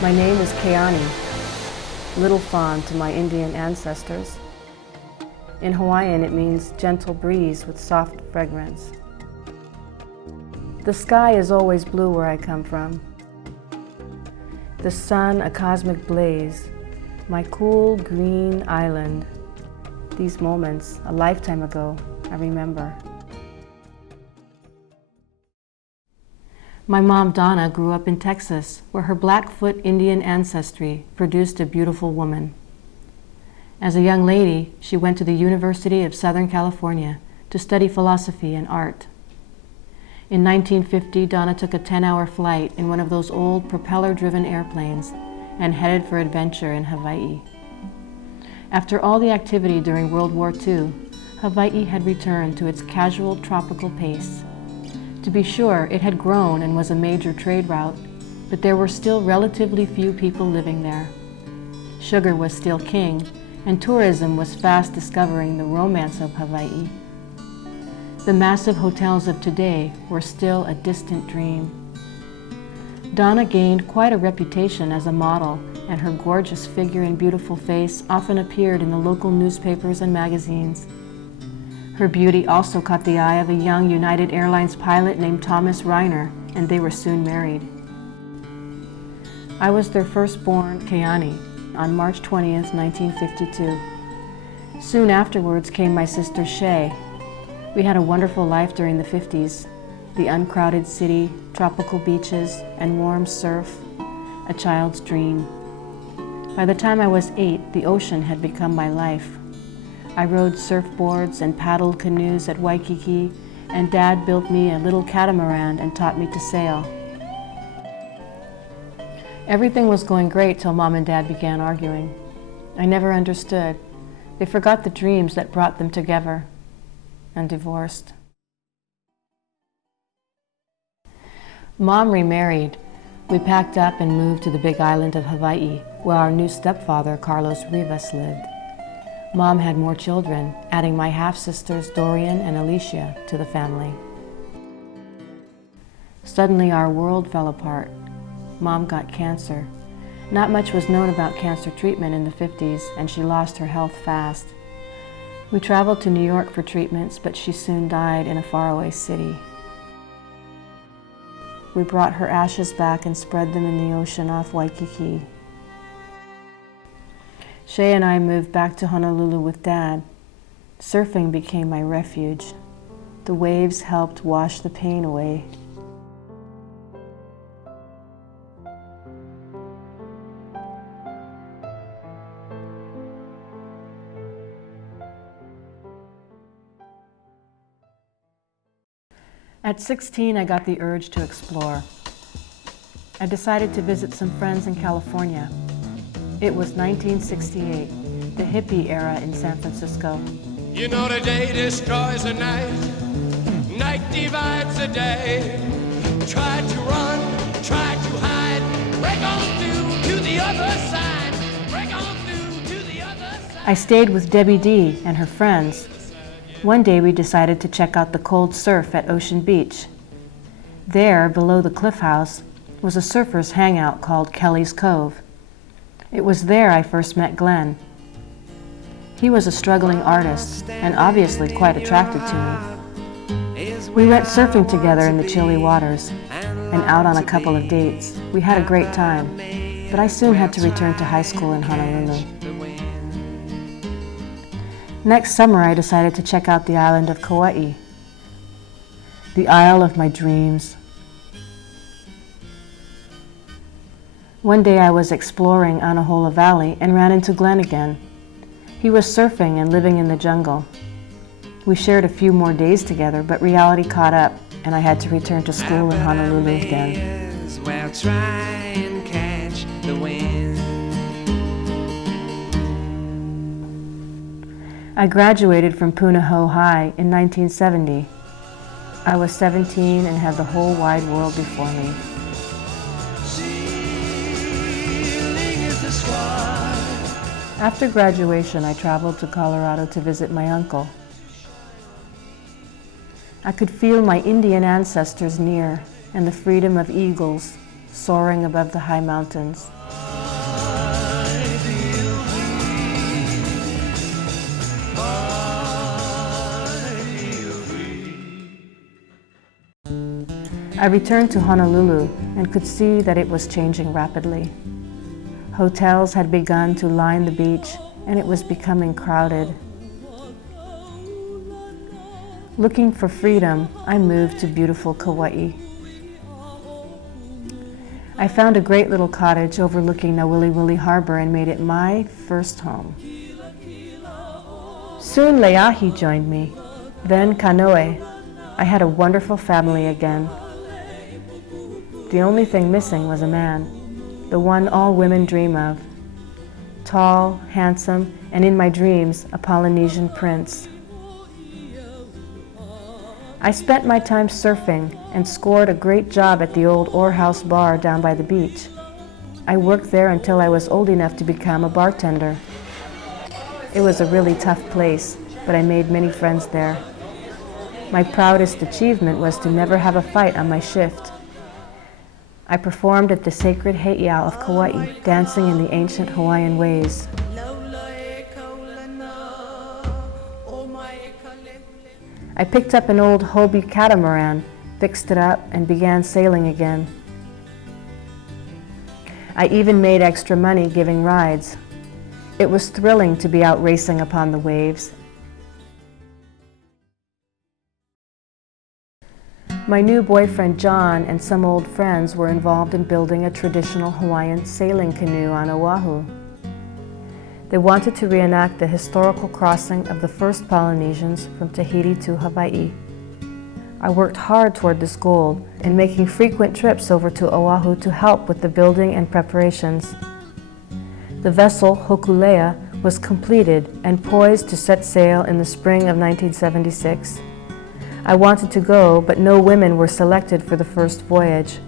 My name is Keani, little fawn to my Indian ancestors. In Hawaiian, it means gentle breeze with soft fragrance. The sky is always blue where I come from. The sun, a cosmic blaze. My cool green island. These moments, a lifetime ago, I remember. My mom, Donna, grew up in Texas, where her Blackfoot Indian ancestry produced a beautiful woman. As a young lady, she went to the University of Southern California to study philosophy and art. In 1950, Donna took a 10-hour flight in one of those old propeller-driven airplanes and headed for adventure in Hawaii. After all the activity during World War II, Hawaii had returned to its casual tropical pace. To be sure, it had grown and was a major trade route, but there were still relatively few people living there. Sugar was still king, and tourism was fast discovering the romance of Hawaii. The massive hotels of today were still a distant dream. Donna gained quite a reputation as a model, and her gorgeous figure and beautiful face often appeared in the local newspapers and magazines. Her beauty also caught the eye of a young United Airlines pilot named Keani Reiner, and they were soon married. I was their firstborn, Keani, on March 20th, 1952. Soon afterwards came my sister Shay. We had a wonderful life during the 50s. The uncrowded city, tropical beaches, and warm surf, a child's dream. By the time I was 8, the ocean had become my life. I rode surfboards and paddled canoes at Waikiki, and Dad built me a little catamaran and taught me to sail. Everything was going great till Mom and Dad began arguing. I never understood. They forgot the dreams that brought them together, and divorced. Mom remarried. We packed up and moved to the big island of Hawaii, where our new stepfather, Carlos Rivas, lived. Mom had more children, adding my half-sisters Dorian and Alicia to the family. Suddenly our world fell apart. Mom got cancer. Not much was known about cancer treatment in the 50s, and she lost her health fast. We traveled to New York for treatments, but she soon died in a faraway city. We brought her ashes back and spread them in the ocean off Waikiki. Shay and I moved back to Honolulu with Dad. Surfing became my refuge. The waves helped wash the pain away. At 16, I got the urge to explore. I decided to visit some friends in California. It was 1968, the hippie era in San Francisco. You know the day destroys the night, night divides the day. Try to run, try to hide, break on through to the other side, break on through to the other side. I stayed with Debbie D and her friends. One day we decided to check out the cold surf at Ocean Beach. There, below the cliff house, was a surfer's hangout called Kelly's Cove. It was there I first met Glenn. He was a struggling artist and obviously quite attracted to me. We went surfing together in the chilly waters and out on a couple of dates. We had a great time, but I soon had to return to high school in Honolulu. Next summer I decided to check out the island of Kauai, the isle of my dreams. One day I was exploring Anahola Valley and ran into Glenn again. He was surfing and living in the jungle. We shared a few more days together, but reality caught up and I had to return to school in Honolulu again. Well, try and catch the wind. I graduated from Punahou High in 1970. I was 17 and had the whole wide world before me. After graduation, I traveled to Colorado to visit my uncle. I could feel my Indian ancestors near and the freedom of eagles, soaring above the high mountains. I returned to Honolulu and could see that it was changing rapidly. Hotels had begun to line the beach, and it was becoming crowded. Looking for freedom, I moved to beautiful Kauai. I found a great little cottage overlooking Nauwiliwili Harbor and made it my first home. Soon Leahi joined me, then Kanoe. I had a wonderful family again. The only thing missing was a man, the one all women dream of. Tall, handsome, and in my dreams, a Polynesian prince. I spent my time surfing and scored a great job at the old Ore House bar down by the beach. I worked there until I was old enough to become a bartender. It was a really tough place, but I made many friends there. My proudest achievement was to never have a fight on my shift. I performed at the sacred heiau of Kauai, dancing in the ancient Hawaiian ways. I picked up an old Hobie catamaran, fixed it up, and began sailing again. I even made extra money giving rides. It was thrilling to be out racing upon the waves. My new boyfriend John and some old friends were involved in building a traditional Hawaiian sailing canoe on Oahu. They wanted to reenact the historical crossing of the first Polynesians from Tahiti to Hawaii. I worked hard toward this goal and making frequent trips over to Oahu to help with the building and preparations. The vessel, Hokulea, was completed and poised to set sail in the spring of 1976. I wanted to go, but no women were selected for the first voyage.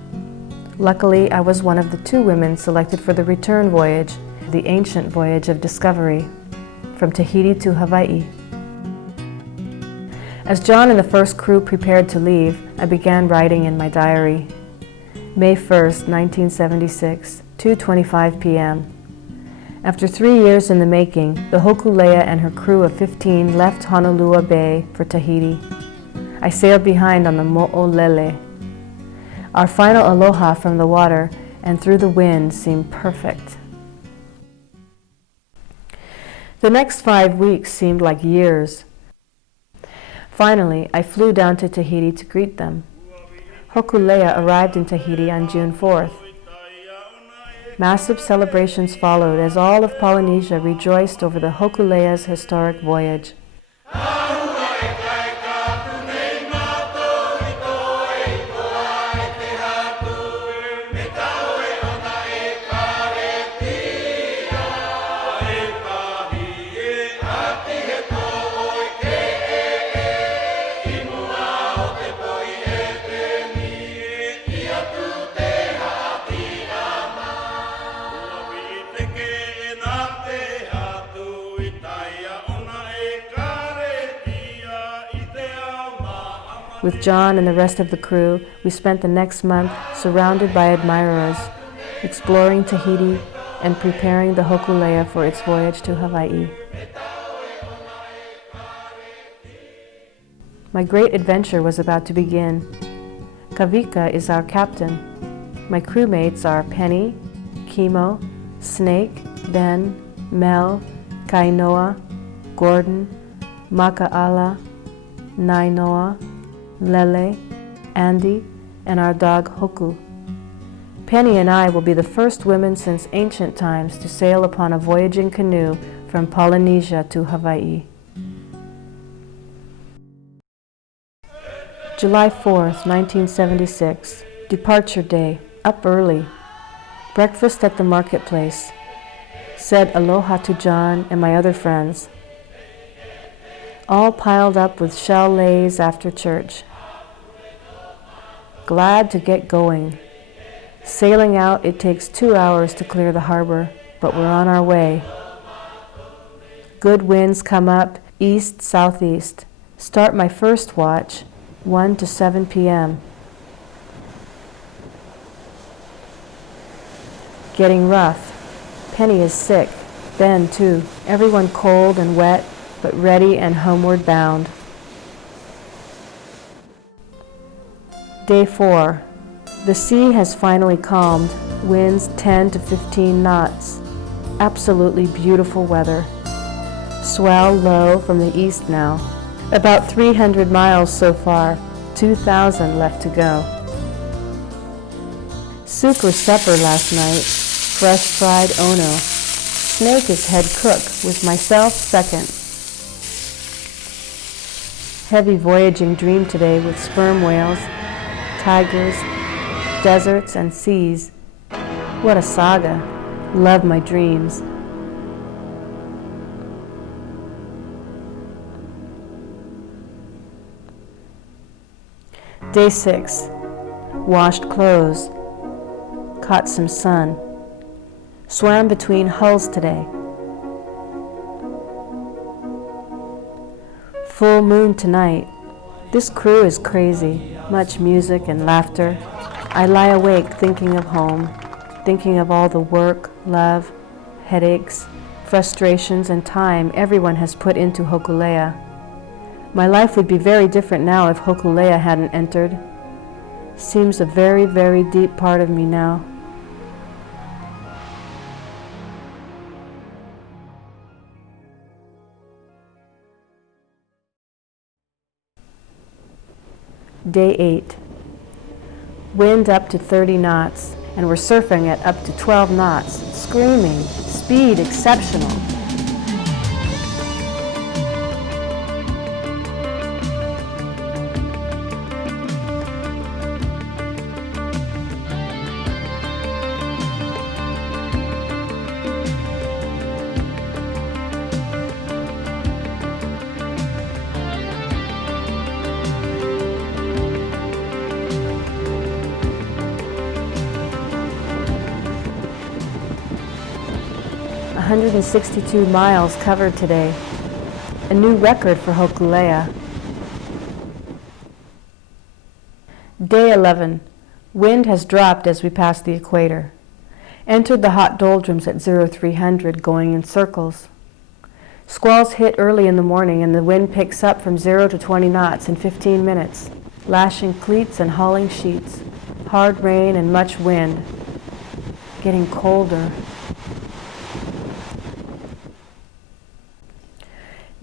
Luckily, I was one of the 2 women selected for the return voyage, the ancient voyage of discovery, from Tahiti to Hawaii. As John and the first crew prepared to leave, I began writing in my diary. May 1st, 1976, 2:25 p.m. After 3 years in the making, the Hokulea and her crew of 15 left Honolulu Bay for Tahiti. I sailed behind on the Mo'olele. Our final aloha from the water and through the wind seemed perfect. The next 5 weeks seemed like years. Finally, I flew down to Tahiti to greet them. Hokulea arrived in Tahiti on June 4th. Massive celebrations followed as all of Polynesia rejoiced over the Hokulea's historic voyage. With John and the rest of the crew, we spent the next month surrounded by admirers, exploring Tahiti and preparing the Hokulea for its voyage to Hawaii. My great adventure was about to begin. Kavika is our captain. My crewmates are Penny, Kimo, Snake, Ben, Mel, Kainoa, Gordon, Maka'ala, Nainoa, Lele, Andy, and our dog Hoku. Penny and I will be the first women since ancient times to sail upon a voyaging canoe from Polynesia to Hawaii. July 4th, 1976, departure day, up early. Breakfast at the marketplace. Said aloha to John and my other friends. All piled up with shell lays after church. Glad to get going. Sailing out, it takes 2 hours to clear the harbor, but we're on our way. Good winds come up, east-southeast. Start my first watch, 1 to 7 p.m. getting rough. Penny is sick. Ben, too. Everyone cold and wet, but ready and homeward bound. Day 4. The sea has finally calmed. Winds 10 to 15 knots. Absolutely beautiful weather. Swell low from the east now. About 300 miles so far. 2,000 left to go. Super supper last night. Fresh fried ono. Snake is head cook, with myself second. Heavy voyaging dream today with sperm whales, tigers, deserts, and seas. What a saga. Love my dreams. Day 6. Washed clothes. Caught some sun. Swam between hulls today. Full moon tonight. This crew is crazy. Much music and laughter. I lie awake thinking of home, thinking of all the work, love, headaches, frustrations, and time everyone has put into Hokulea. My life would be very different now if Hokulea hadn't entered. Seems a very, very deep part of me now. Day 8. Wind up to 30 knots, and we're surfing at up to 12 knots, screaming, speed exceptional. – 162 miles covered today, a new record for Hokulea. Day 11. Wind has dropped as we pass the equator. Entered the hot doldrums at 0300, going in circles. Squalls hit early in the morning and the wind picks up from 0 to 20 knots in 15 minutes, lashing cleats and hauling sheets. Hard rain and much wind. Getting colder.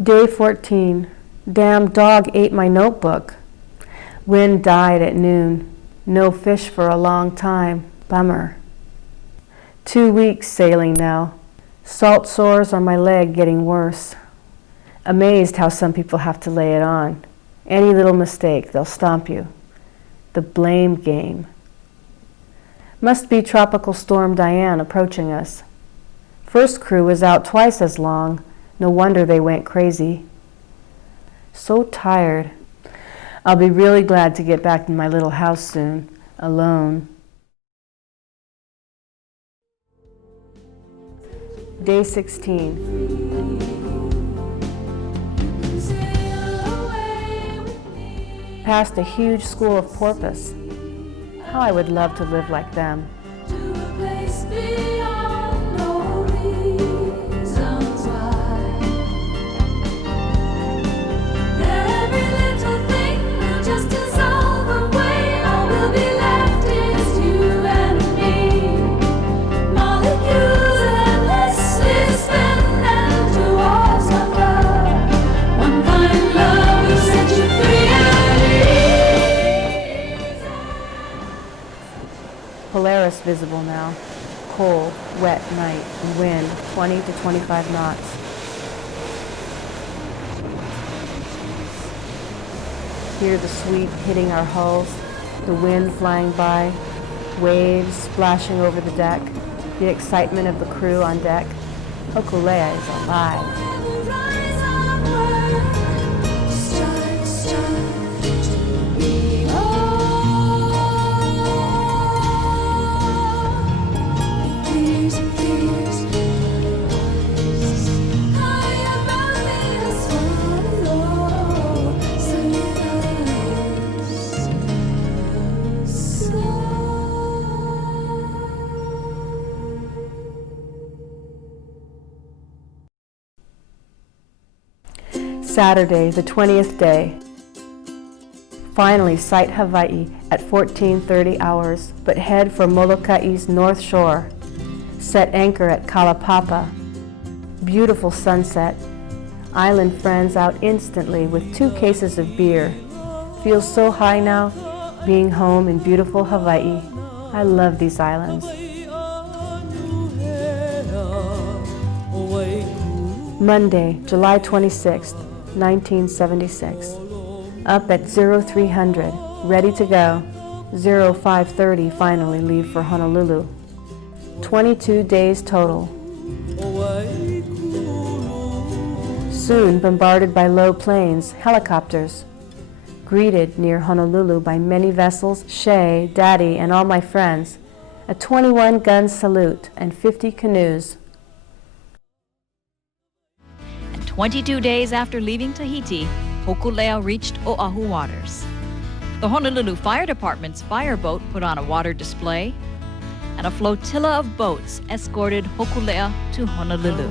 Day 14. Damn dog ate my notebook. Wind died at noon. No fish for a long time. Bummer. 2 weeks sailing now. Salt sores on my leg getting worse. Amazed how some people have to lay it on. Any little mistake, they'll stomp you. The blame game. Must be Tropical Storm Diane approaching us. First crew was out twice as long. No wonder they went crazy. So tired. I'll be really glad to get back in my little house soon, alone. Day 16. Past a huge school of porpoise. How I would love to live like them. Polaris visible now. Cold, wet night and wind 20 to 25 knots. Hear the sweep hitting our hulls, the wind flying by, waves splashing over the deck, the excitement of the crew on deck. Hokulea is alive. Saturday, the 20th day. Finally sight Hawaii at 14:30 hours, but head for Moloka'i's north shore. Set anchor at Kalapapa. Beautiful sunset. Island friends out instantly with 2 cases of beer. Feels so high now, being home in beautiful Hawaii. I love these islands. Monday, July 26th, 1976. Up at 0300, ready to go. 0530 finally leave for Honolulu. 22 days total. Soon bombarded by low planes, helicopters. Greeted near Honolulu by many vessels, Shay, Daddy, and all my friends. A 21-gun salute and 50 canoes. And 22 days after leaving Tahiti, Hokulea reached Oahu waters. The Honolulu Fire Department's fireboat put on a water display, and a flotilla of boats escorted Hokulea to Honolulu.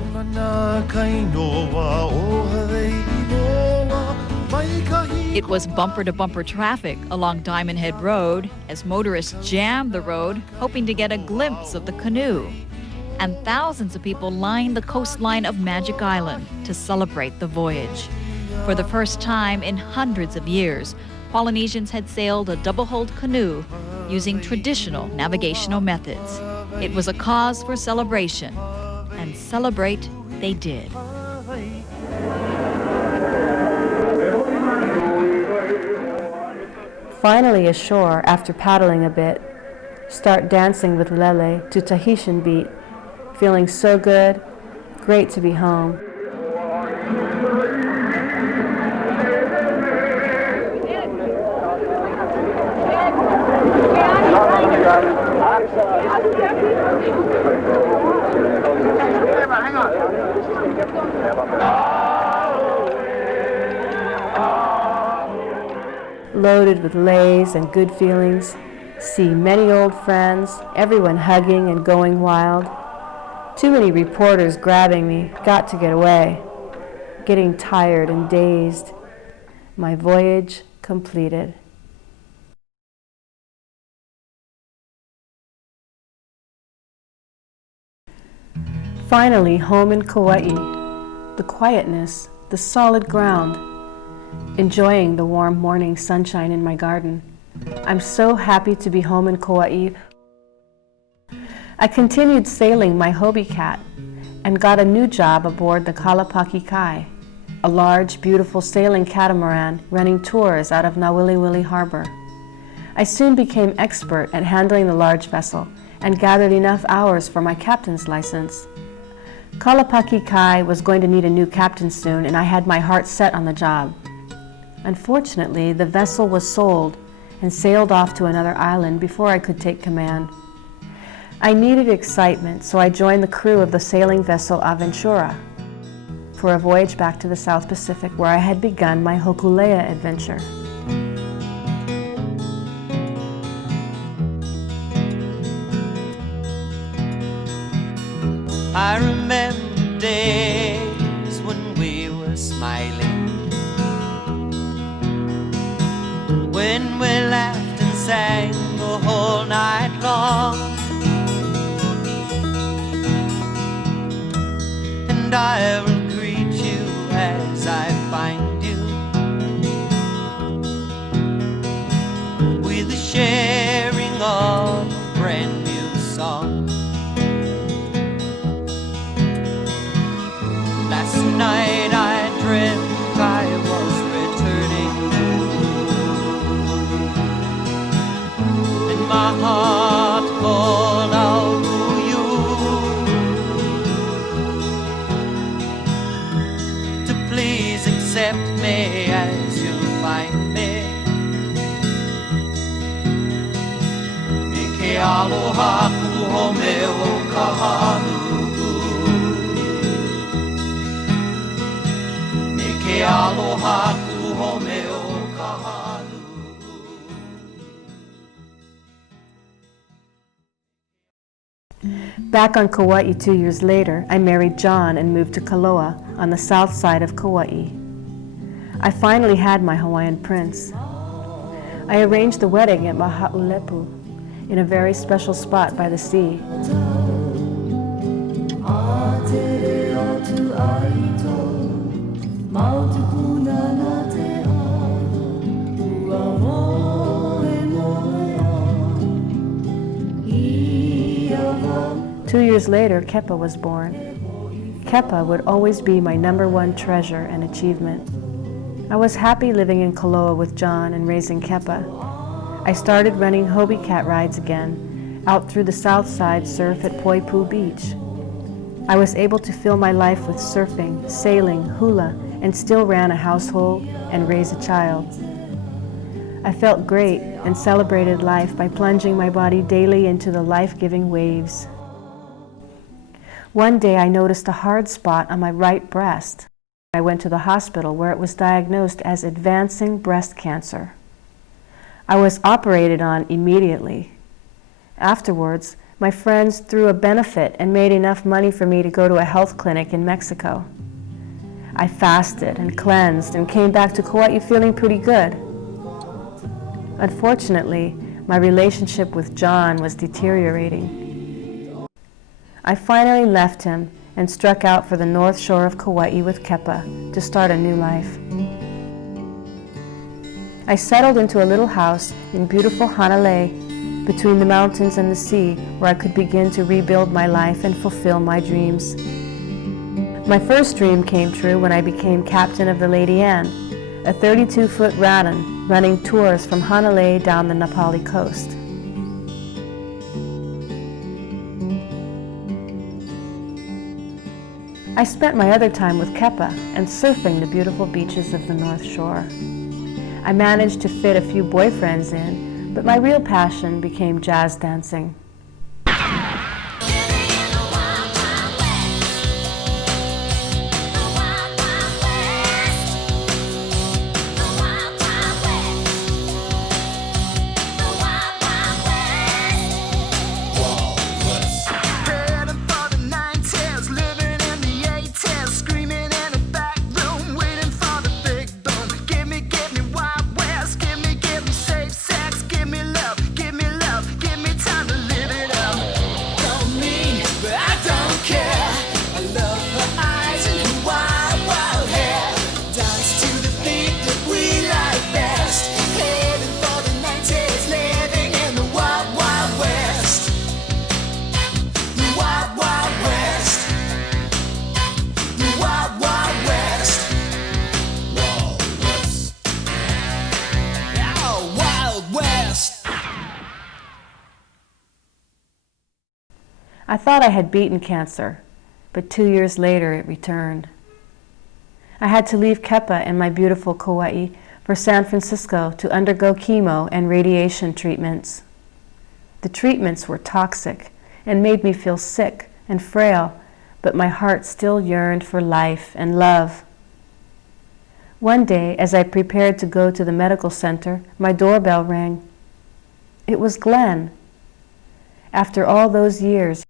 It was bumper-to-bumper traffic along Diamond Head Road as motorists jammed the road, hoping to get a glimpse of the canoe. And thousands of people lined the coastline of Magic Island to celebrate the voyage. For the first time in hundreds of years, Polynesians had sailed a double-hulled canoe using traditional navigational methods. It was a cause for celebration, and celebrate they did. Finally ashore after paddling a bit. Start dancing with Lele to Tahitian beat. Feeling so good, great to be home. Loaded with lays and good feelings, see many old friends, everyone hugging and going wild. Too many reporters grabbing me, got to get away. Getting tired and dazed. My voyage completed. Finally, home in Kauai. The quietness, the solid ground. Enjoying the warm morning sunshine in my garden. I'm so happy to be home in Kauai. I continued sailing my Hobie Cat and got a new job aboard the Kalapaki Kai, a large, beautiful sailing catamaran running tours out of Nawiliwili Harbor. I soon became expert at handling the large vessel and gathered enough hours for my captain's license. Kalapaki Kai was going to need a new captain soon, and I had my heart set on the job. Unfortunately, the vessel was sold and sailed off to another island before I could take command. I needed excitement, so I joined the crew of the sailing vessel Aventura for a voyage back to the South Pacific where I had begun my Hokulea adventure. I remember days when we were smiling, when we laughed and sang the whole night long. And I will greet you as I find you, with the sharing of a brand new song. Last night I dreamt I was returning, and my heart called out to you to please accept me as you find me. Ke aloha ku home o kahanu, ke aloha ku home o kahanu. Back on Kauai 2 years later, I married John and moved to Kaloa on the south side of Kauai. I finally had my Hawaiian prince. I arranged the wedding at Mahaulepu in a very special spot by the sea. Two years later, Kepa was born. Kepa would always be my #1 treasure and achievement. I was happy living in Kaloa with John and raising Kepa. I started running Hobie cat rides again, out through the south side surf at Poipu Beach. I was able to fill my life with surfing, sailing, hula, and still ran a household and raised a child. I felt great and celebrated life by plunging my body daily into the life-giving waves. One day I noticed a hard spot on my right breast. I went to the hospital where it was diagnosed as advancing breast cancer. I was operated on immediately. Afterwards, my friends threw a benefit and made enough money for me to go to a health clinic in Mexico. I fasted and cleansed and came back to Kauai feeling pretty good. Unfortunately, my relationship with John was deteriorating. I finally left him and struck out for the north shore of Kauai with Kepa to start a new life. I settled into a little house in beautiful Hanalei between the mountains and the sea where I could begin to rebuild my life and fulfill my dreams. My first dream came true when I became captain of the Lady Anne, a 32-foot Radon running tours from Hanalei down the Napali coast. I spent my other time with Kepa and surfing the beautiful beaches of the North Shore. I managed to fit a few boyfriends in, but my real passion became jazz dancing. I thought I had beaten cancer, but 2 years later it returned. I had to leave Kepa and my beautiful Kauai for San Francisco to undergo chemo and radiation treatments. The treatments were toxic and made me feel sick and frail, but my heart still yearned for life and love. One day, as I prepared to go to the medical center, my doorbell rang. It was Glenn. After all those years,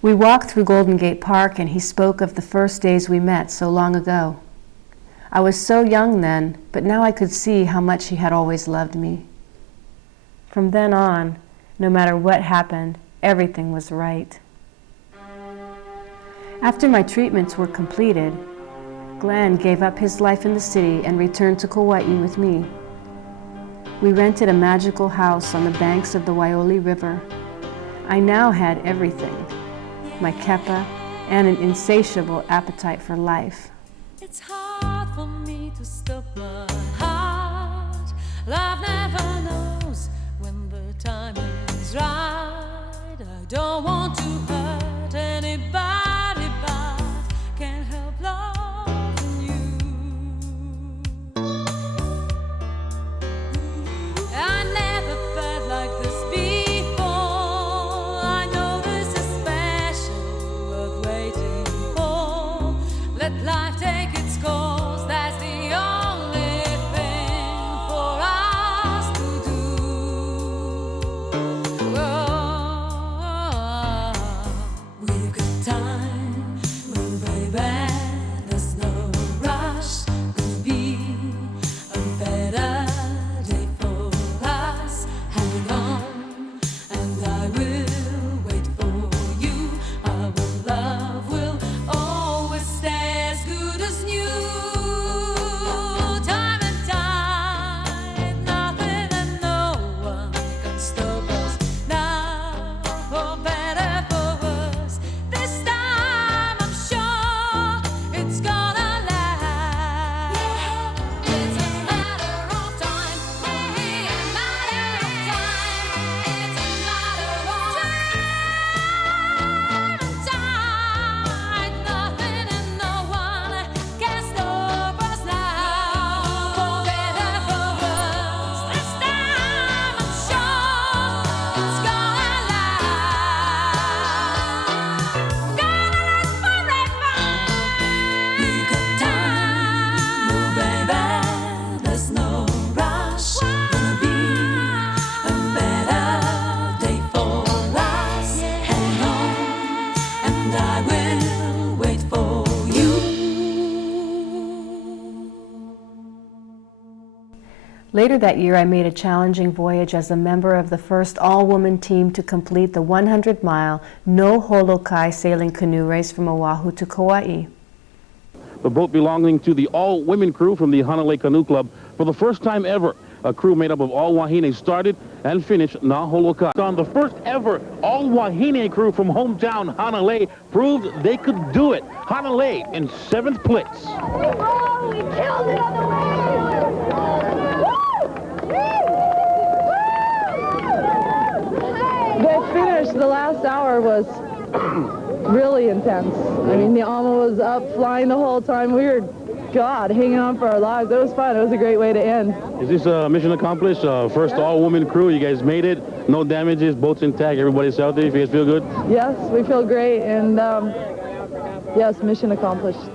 we walked through Golden Gate Park and he spoke of the first days we met so long ago. I was so young then, but now I could see how much he had always loved me. From then on, no matter what happened, everything was right. After my treatments were completed, Glenn gave up his life in the city and returned to Kauai with me. We rented a magical house on the banks of the Waioli River. I now had everything, my Kepa and an insatiable appetite for life. It's hard for me to stop my heart. Love never knows when the time is right. I don't want to hurt anybody, but can't help loving you. I never felt like this before. I know this is special, worth waiting for. Let life take its course, that's the only thing for us to do. Oh, Later that year, I made a challenging voyage as a member of the first all-woman team to complete the 100-mile no-holokai sailing canoe race from Oahu to Kauai. The boat belonging to the all-women crew from the Hanalei Canoe Club. For the first time ever, a crew made up of all wahine started and finished Na Holokai. On the first ever all wahine crew from hometown Hanalei proved they could do it. Hanalei in 7th place. Oh, we killed it on the way! The finish, the last hour was really intense. I mean, the Alma was up flying the whole time. We were, God, hanging on for our lives. It was fun. It was a great way to end. Is this mission accomplished? First all-woman crew. You guys made it. No damages. Boats intact. Everybody's healthy. You guys feel good? Yes, we feel great. And yes, mission accomplished.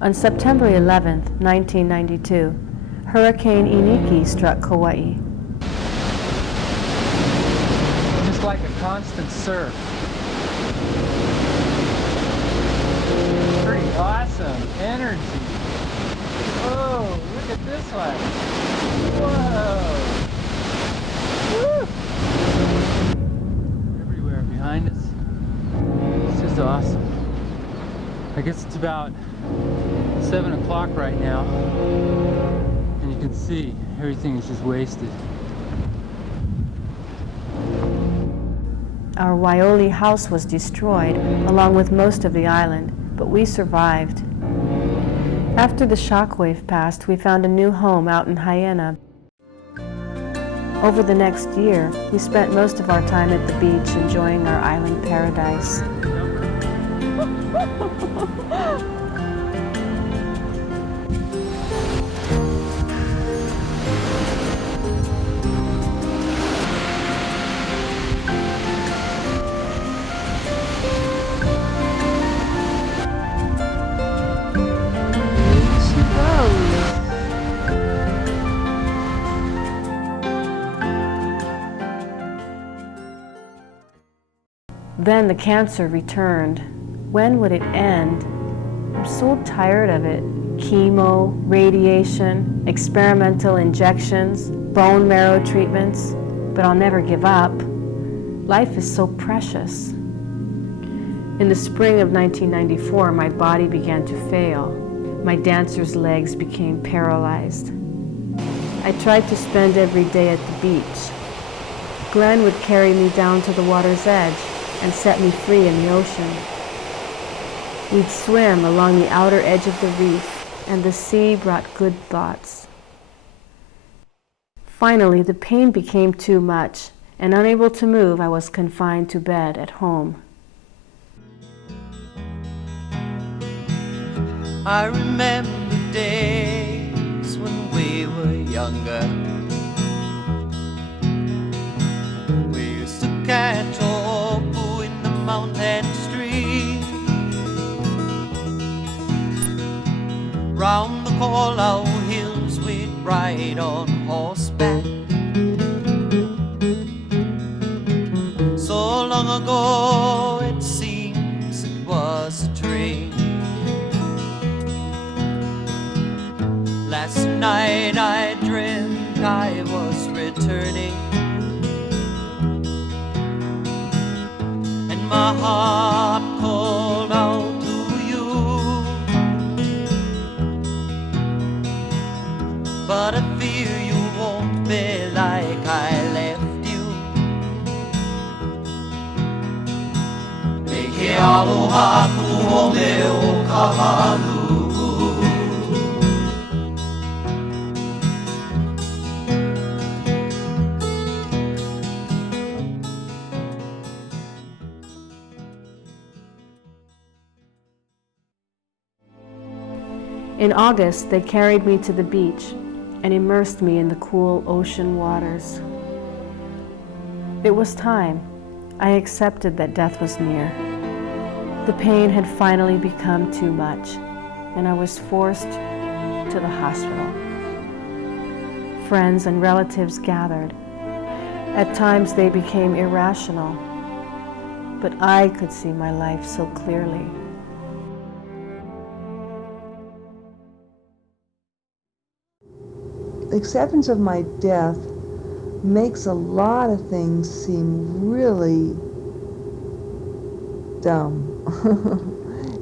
On September 11, 1992, Hurricane Iniki struck Kauai. Just like a constant surf. Pretty awesome energy. Oh, look at this one. Whoa. Everywhere behind us. It's just awesome. I guess it's about 7 o'clock right now, and you can see everything is just wasted. Our Waioli house was destroyed, along with most of the island, but we survived. After the shockwave passed, we found a new home out in Hyena. Over the next year, we spent most of our time at the beach enjoying our island paradise. Then the cancer returned. When would it end? I'm so tired of it. Chemo, radiation, experimental injections, bone marrow treatments, but I'll never give up. Life is so precious. In the spring of 1994, my body began to fail. My dancer's legs became paralyzed. I tried to spend every day at the beach. Glenn would carry me down to the water's edge and set me free in the ocean. We'd swim along the outer edge of the reef, and the sea brought good thoughts. Finally, the pain became too much, and unable to move, I was confined to bed at home. I remember days when we were younger. We used to catch opu in the mountain stream. Round the Kolau hills we'd ride on horseback. ago, it seems it was a dream. Last night I dreamt I was returning, and my heart called out to you. But I fear you won't be like I left you. Eke aloha ku home o Kamalu. In August, they carried me to the beach and immersed me in the cool ocean waters. It was time. I accepted that death was near. The pain had finally become too much, and I was forced to the hospital. Friends and relatives gathered. At times they became irrational, but I could see my life so clearly. Acceptance of my death makes a lot of things seem really dumb.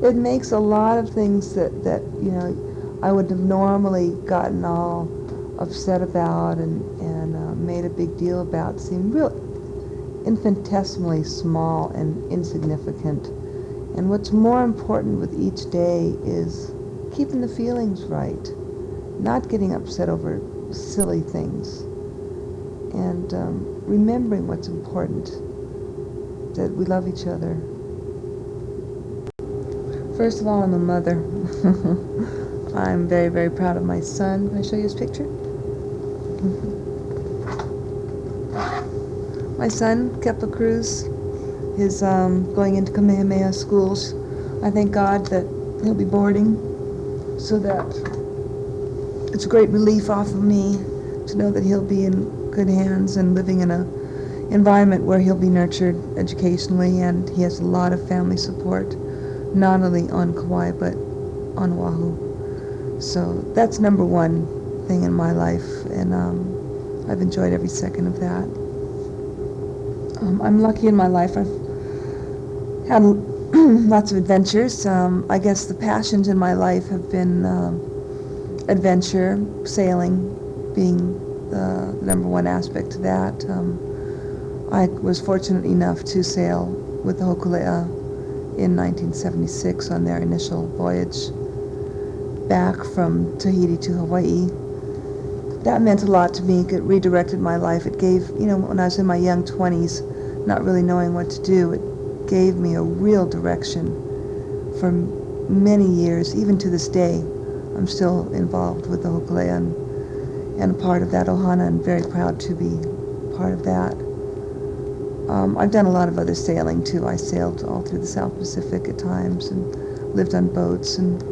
It makes a lot of things that you know, I would have normally gotten all upset about and made a big deal about seem real infinitesimally small and insignificant. And what's more important with each day is keeping the feelings right, not getting upset over silly things, and remembering what's important, that we love each other. First of all, I'm a mother. I'm very, very proud of my son. Can I show you his picture? My son, Kepa Cruz, is going into Kamehameha schools. I thank God that he'll be boarding, so that it's a great relief off of me to know that he'll be in good hands and living in an environment where he'll be nurtured educationally, and he has a lot of family support, not only on Kauai but on Oahu. So that's number one thing in my life, and I've enjoyed every second of that. I'm lucky in my life. I've had lots of adventures. I guess the passions in my life have been adventure, sailing being the number one aspect to that. I was fortunate enough to sail with the Hokulea in 1976 on their initial voyage back from Tahiti to Hawaii. That meant a lot to me. It redirected my life. It gave, you know, when I was in my young 20s, not really knowing what to do, it gave me a real direction for many years. Even to this day, I'm still involved with the Hokulea and a part of that ohana, and very proud to be part of that. I've done a lot of other sailing too. I sailed all through the South Pacific at times and lived on boats and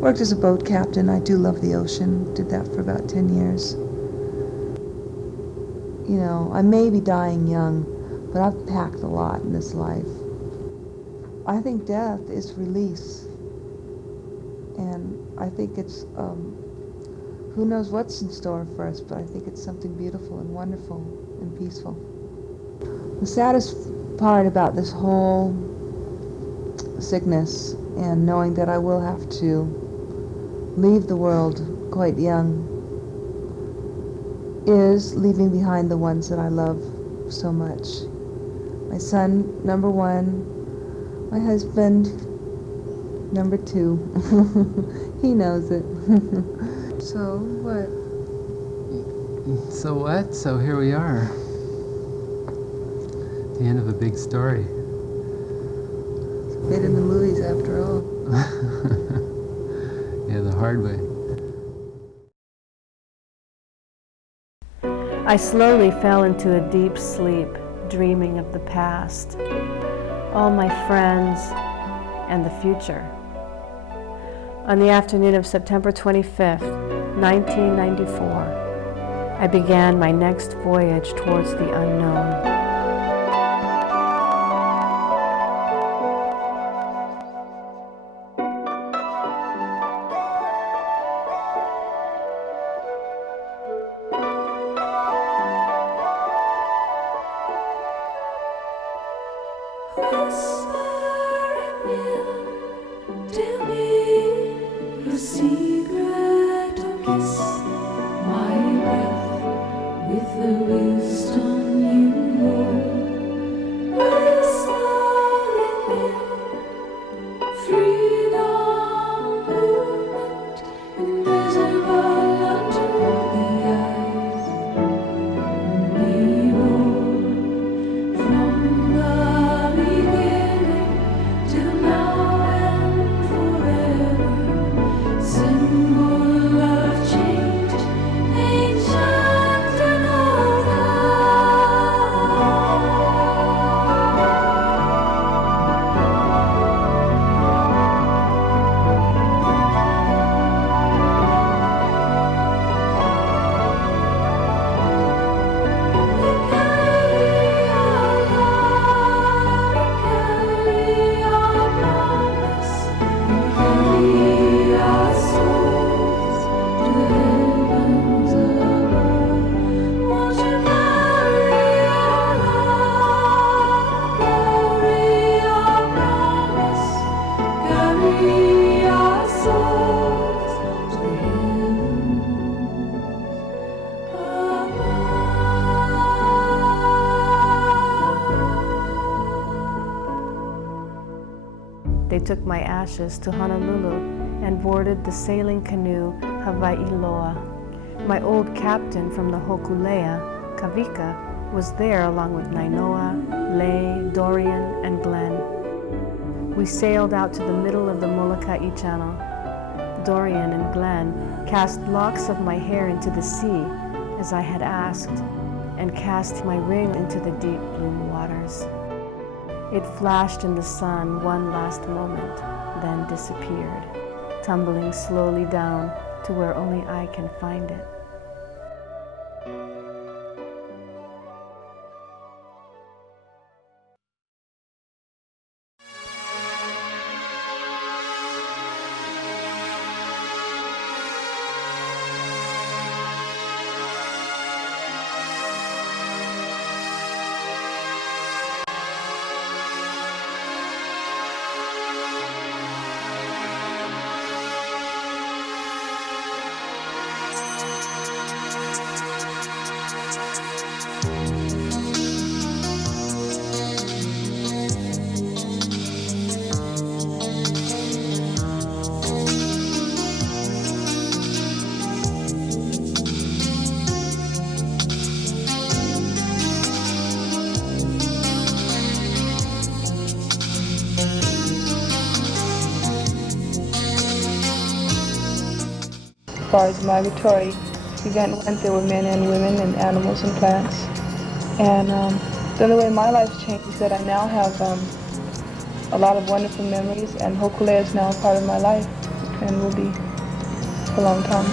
worked as a boat captain. I do love the ocean. Did that for about 10 years. You know, I may be dying young, but I've packed a lot in this life. I think death is release. And I think it's, who knows what's in store for us, but I think it's something beautiful and wonderful and peaceful. The saddest part about this whole sickness and knowing that I will have to leave the world quite young is leaving behind the ones that I love so much. My son, number one, my husband, number two. He knows it. So what? So what? So here we are. The end of a big story. It's a bit in the movies after all. Yeah, the hard way. I slowly fell into a deep sleep, dreaming of the past, all my friends, and the future. On the afternoon of September 25th, 1994, I began my next voyage towards the unknown. secret to kiss my breath with the wisdom you know. Whistling in freedom movement, invisible unto the eyes. We roll from the beginning to now and forever. Symbol of change, ancient and old. They took my ashes to Honolulu and boarded the sailing canoe Hawaiiloa. My old captain from the Hokulea, Kavika, was there along with Nainoa, Lei, Dorian, and Glenn. We sailed out to the middle of the Molokai Channel. Dorian and Glenn cast locks of my hair into the sea, as I had asked, and cast my ring into the deep blue waters. It flashed in the sun one last moment, then disappeared, tumbling slowly down to where only I can find it. As far as the migratory event went, there were men and women and animals and plants. And then the way my life's changed is that I now have a lot of wonderful memories, and Hokulea is now a part of my life and will be for a long time.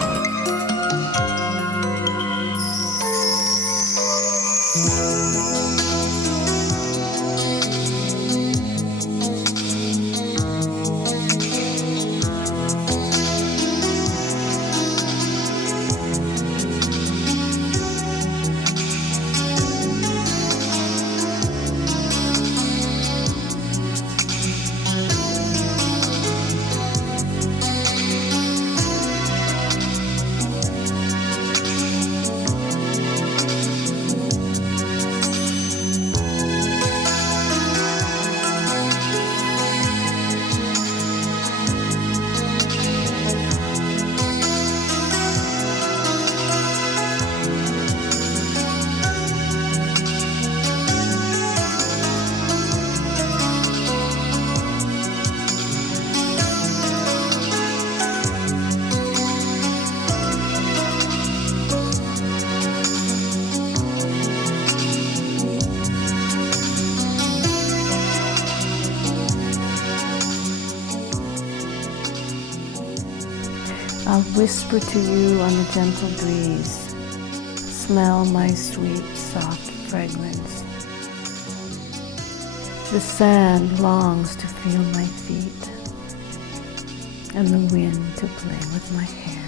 I'll whisper to you on the gentle breeze. Smell my sweet, soft fragrance. The sand longs to feel my feet, and the wind to play with my hair.